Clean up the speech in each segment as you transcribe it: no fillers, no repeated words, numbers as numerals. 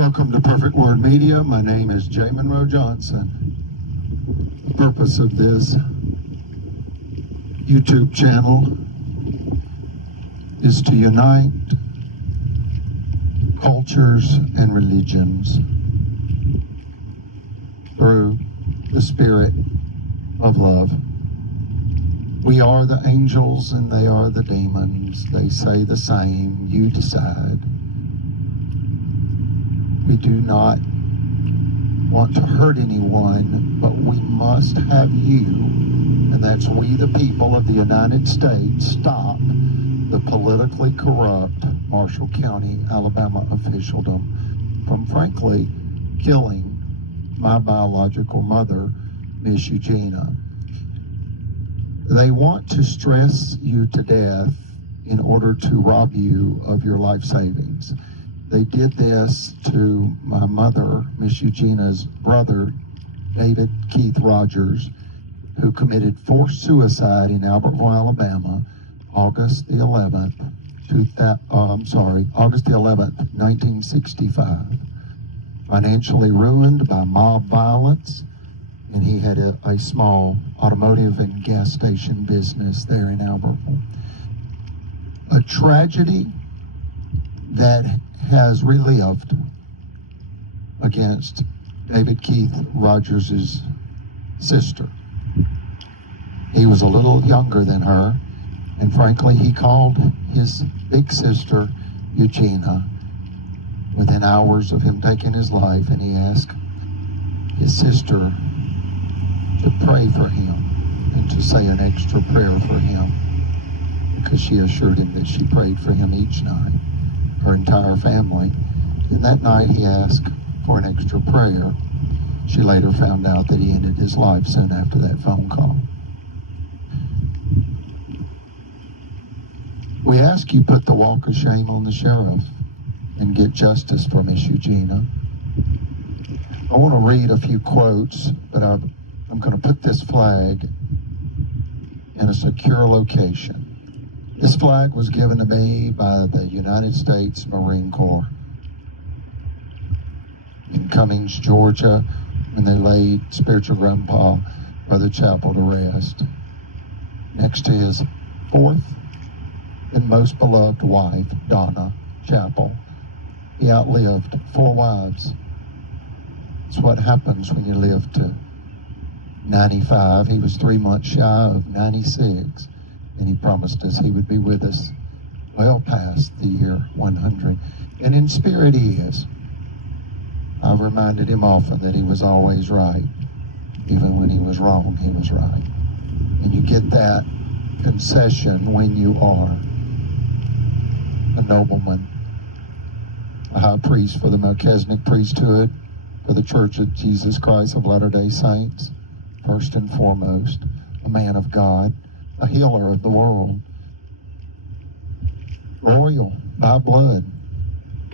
Welcome to Perfect Word Media. My name is J. Monroe Johnson. The purpose of this YouTube channel is to unite cultures and religions through the spirit of love. We are the angels and they are the demons. They say the same, you decide. We do not want to hurt anyone, but we must have you, and that's we the people of the United States, stop the politically corrupt Marshall County, Alabama officialdom from frankly killing my biological mother, Miss Eugenia. They want to stress you to death in order to rob you of your life savings. They did this to my mother, Miss Eugenia's brother, David Keith Rogers, who committed forced suicide in Albertville, Alabama, August the 11th, 1965. Financially ruined by mob violence, and he had a small automotive and gas station business there in Albertville. A tragedy that has relived against David Keith Rogers' sister. He was a little younger than her, and frankly, he called his big sister Eugenia within hours of him taking his life, and he asked his sister to pray for him and to say an extra prayer for him, because she assured him that she prayed for him each night, her entire family. And that night he asked for an extra prayer. She later found out that he ended his life soon after that phone call. We ask you put the walk of shame on the sheriff and get justice for Miss Eugenia. I want to read a few quotes, but I'm going to put this flag in a secure location. This flag was given to me by the United States Marine Corps in Cummings, Georgia, when they laid spiritual grandpa, Brother Chapel, to rest. Next to his fourth and most beloved wife, Donna Chapel. He outlived 4 wives. It's what happens when you live to 95. He was 3 months shy of 96. And he promised us he would be with us well past the year 100. And in spirit he is. I've reminded him often that he was always right. Even when he was wrong, he was right. And you get that concession when you are a nobleman, a high priest for the Melchizedek priesthood, for the Church of Jesus Christ of Latter-day Saints, first and foremost, a man of God, a healer of the world, royal by blood,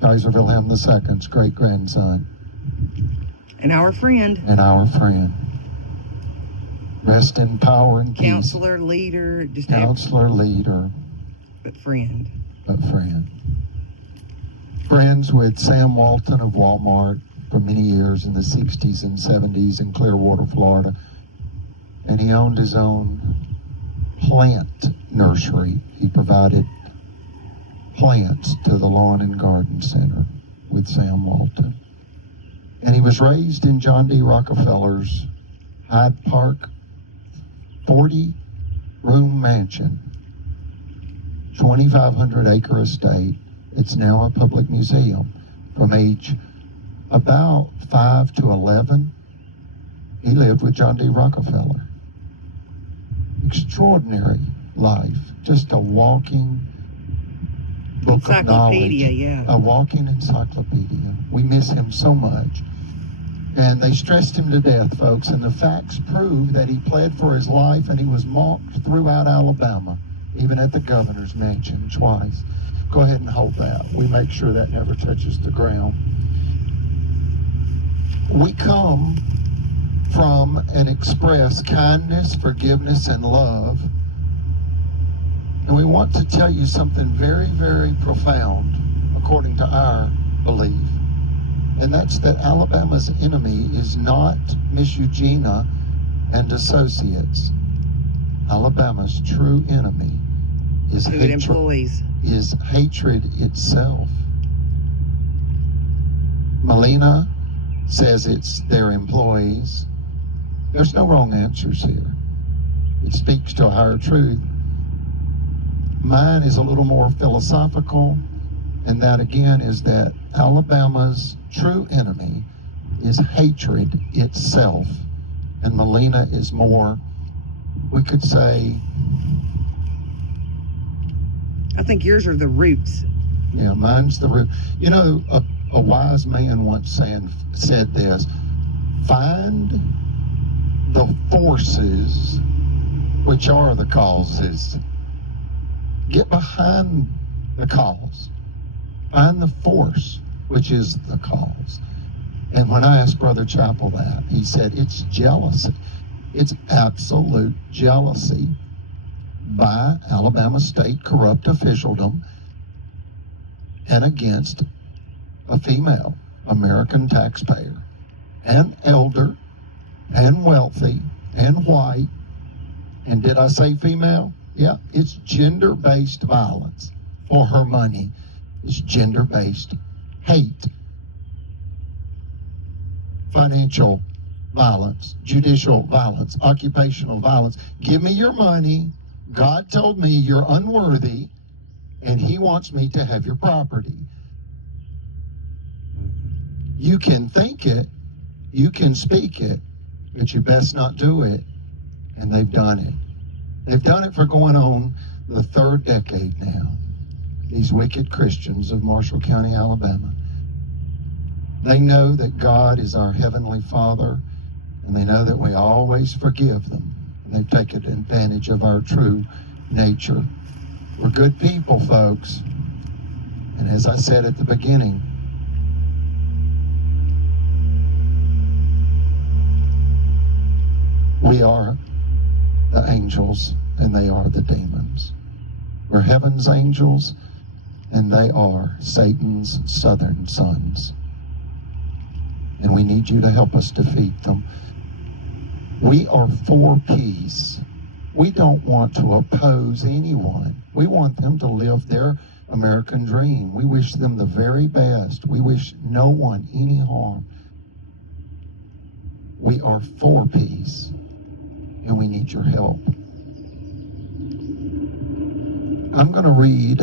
Kaiser Wilhelm II's great-grandson. And our friend. And our friend. Rest in power and peace. Counselor, leader. Counselor, leader. But friend. But friend. Friends with Sam Walton of Walmart for many years in the 60s and 70s in Clearwater, Florida. And he owned his own plant nursery. He provided plants to the Lawn and Garden Center with Sam Walton. And he was raised in John D. Rockefeller's Hyde Park 40-room mansion, 2,500-acre estate. It's now a public museum. From age about 5 to 11, he lived with John D. Rockefeller. Extraordinary life, just a walking book of knowledge, a walking encyclopedia. We miss him so much. And they stressed him to death, folks, and the facts prove that he pled for his life, and he was mocked throughout Alabama, even at the governor's mansion twice. Go ahead and hold that. We make sure that never touches the ground. We come from and express kindness, forgiveness, and love. And we want to tell you something very, very profound, according to our belief. And that's that Alabama's enemy is not Miss Eugenia and associates. Alabama's true enemy is Food employees. hatred itself. Melina says it's their employees. There's no wrong answers here. It speaks to a higher truth. Mine is a little more philosophical, and that again is that Alabama's true enemy is hatred itself. And Melina is more, we could say, I think yours are the roots. yeah, mine's the root. You know, a wise man once said this: find the forces which are the causes. Get behind the cause. Find the force which is the cause. And when I asked Brother Chappell that, he said it's jealousy. It's absolute jealousy by Alabama state corrupt officialdom and against a female American taxpayer, and elder, and wealthy, and white. And did I say female? Yeah, it's gender-based violence for her money. It's gender-based hate. Financial violence, judicial violence, occupational violence. Give me your money. God told me you're unworthy, and he wants me to have your property. You can think it, you can speak it, but you best not do it. And they've done it. They've done it for going on the third decade now. These wicked Christians of Marshall County, Alabama. They know that God is our Heavenly Father, and they know that we always forgive them. And they've taken advantage of our true nature. We're good people, folks. And as I said at the beginning, we are the angels and they are the demons. We're heaven's angels and they are Satan's southern sons. And we need you to help us defeat them. We are for peace. We don't want to oppose anyone. We want them to live their American dream. We wish them the very best. We wish no one any harm. We are for peace, and we need your help. I'm going to read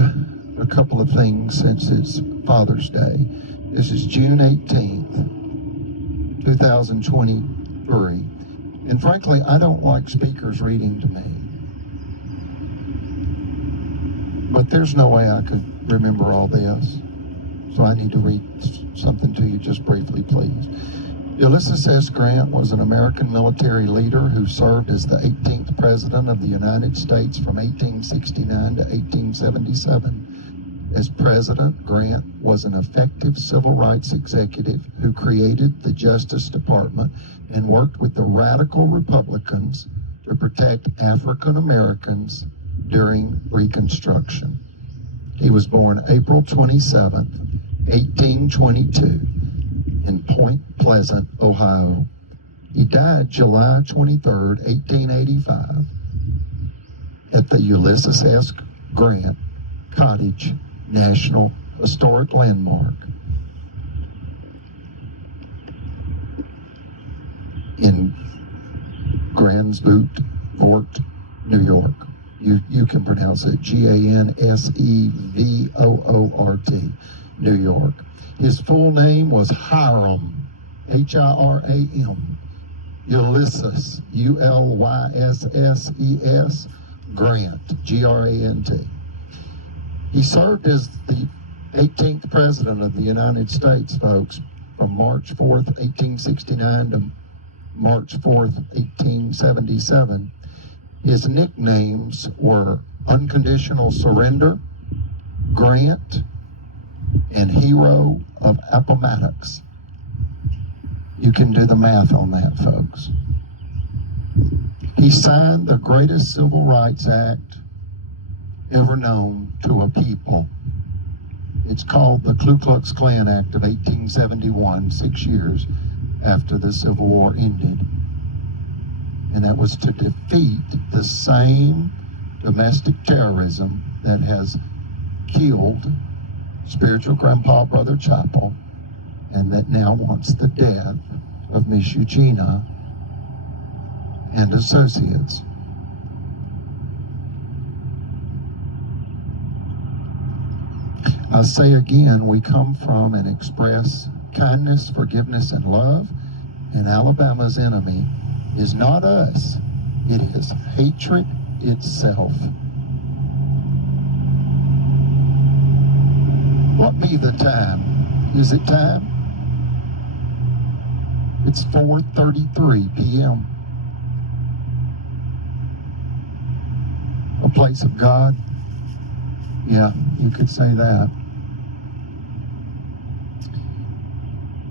a couple of things since it's Father's Day. This is June 18th, 2023. And frankly, I don't like speakers reading to me. But there's no way I could remember all this. So I need to read something to you just briefly, please. Ulysses S. Grant was an American military leader who served as the 18th President of the United States from 1869 to 1877. As President, Grant was an effective civil rights executive who created the Justice Department and worked with the radical Republicans to protect African Americans during Reconstruction. He was born April 27, 1822. in Point Pleasant, Ohio. He died July 23, 1885, at the Ulysses S. Grant Cottage National Historic Landmark in Gransvoort, New York. You can pronounce it Gansevort, New York. His full name was Hiram, Hiram, Ulysses, Ulysses, Grant, Grant. He served as the 18th President of the United States, folks, from March 4th, 1869 to March 4th, 1877. His nicknames were Unconditional Surrender, Grant, and Hero of Appomattox. You can do the math on that, folks. He signed the greatest civil rights act ever known to a people. It's called the Ku Klux Klan Act of 1871, 6 years after the Civil War ended. And that was to defeat the same domestic terrorism that has killed spiritual grandpa, Brother Chapel, and that now wants the death of Miss Eugenia and associates. I say again, we come from and express kindness, forgiveness, and love, and Alabama's enemy is not us, it is hatred itself. What be the time? Is it time? It's 4:33 p.m. A place of God? Yeah, you could say that.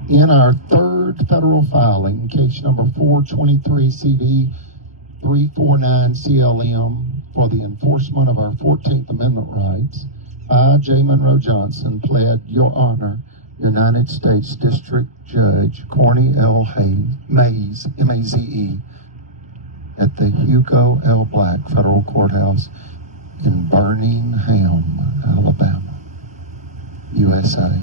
In our third federal filing, case number 423 CV 349 CLM, for the enforcement of our 14th Amendment rights, I, J. Monroe Johnson, pled Your Honor, United States District Judge Corny L. Maze, M-A-Z-E, at the Hugo L. Black Federal Courthouse in Birmingham, Alabama, USA.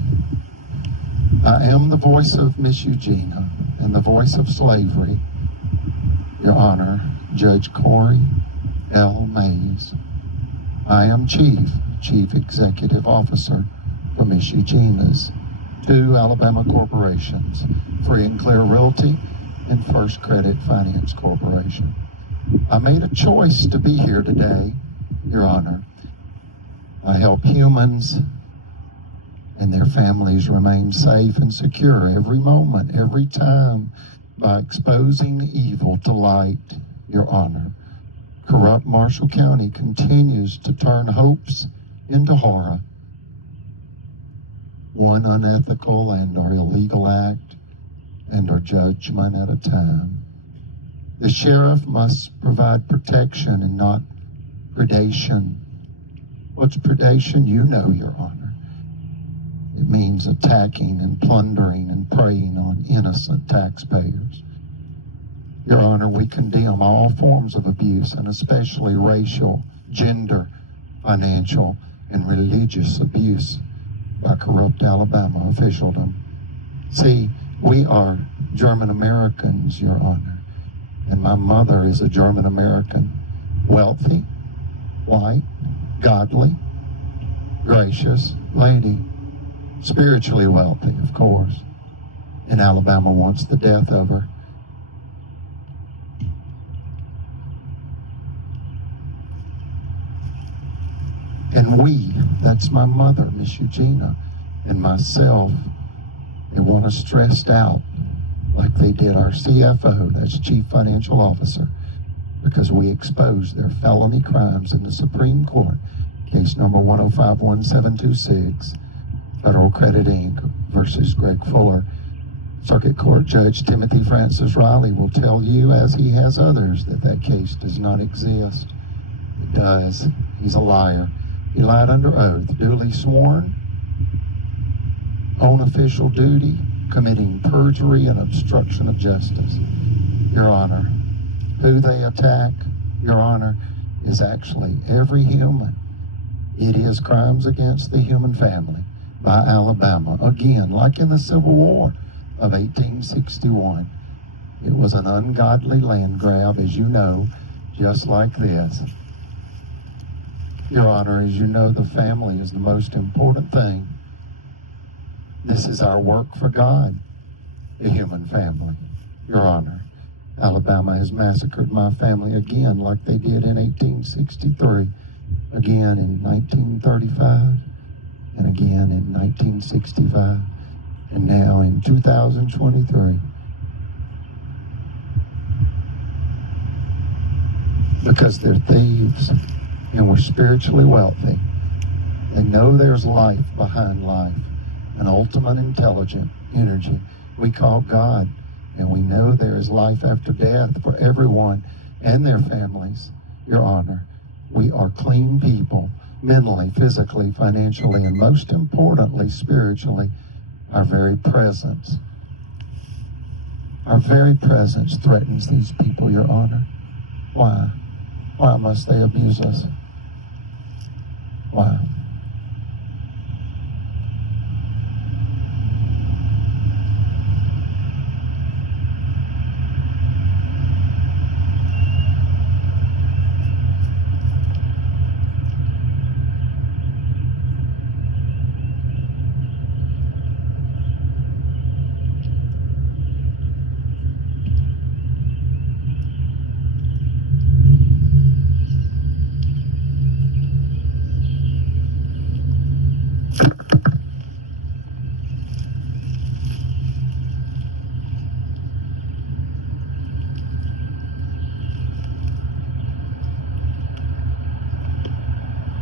I am the voice of Miss Eugenia and the voice of slavery. Your Honor, Judge Corey L. Mays. I am Chief Executive Officer for Miss Eugenia's two Alabama corporations, Free and Clear Realty and First Credit Finance Corporation. I made a choice to be here today, Your Honor. I help humans and their families remain safe and secure every moment, every time, by exposing evil to light, Your Honor. Corrupt Marshall County continues to turn hopes into horror. One unethical and or illegal act and or judgment at a time. The sheriff must provide protection and not predation. What's predation? You know, Your Honor. It means attacking and plundering and preying on innocent taxpayers. Your Honor, we condemn all forms of abuse, and especially racial, gender, financial, and religious abuse by corrupt Alabama officialdom. See, we are German Americans, Your Honor, and my mother is a German American, wealthy, white, godly, gracious lady. Spiritually wealthy, of course. And Alabama wants the death of her. And we, that's my mother, Miss Eugenia, and myself, they want us stressed out like they did our CFO, that's Chief Financial Officer, because we exposed their felony crimes in the Supreme Court, case number 1051726. Federal Credit Inc. versus Greg Fuller. Circuit Court Judge Timothy Francis Riley will tell you, as he has others, that that case does not exist. It does. He's a liar. He lied under oath, duly sworn, on official duty, committing perjury and obstruction of justice. Your Honor, who they attack, Your Honor, is actually every human. It is crimes against the human family by Alabama. Again, like in the Civil War of 1861. It was an ungodly land grab, as you know, just like this. Your Honor, as you know, the family is the most important thing. This is our work for God, the human family. Your Honor, Alabama has massacred my family again like they did in 1863, again in 1935, and again in 1965, and now in 2023. Because they're thieves and we're spiritually wealthy. They know there's life behind life, an ultimate intelligent energy we call God, and we know there is life after death for everyone and their families. Your Honor, we are clean people mentally, physically, financially, and most importantly, spiritually, our very presence. Our very presence threatens these people, Your Honor. Why? Why must they abuse us? Why?